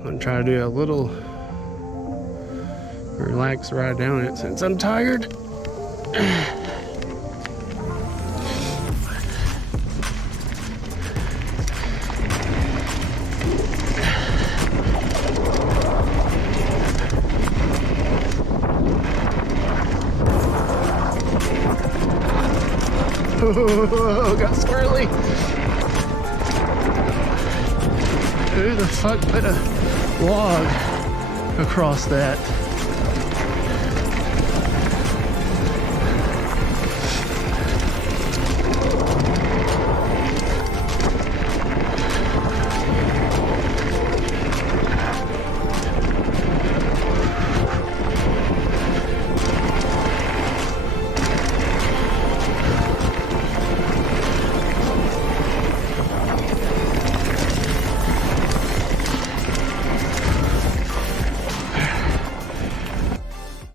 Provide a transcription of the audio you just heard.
I'm gonna try to do a little relaxed ride down it since I'm tired. Oh, got squirrely. Who the fuck put a log across that?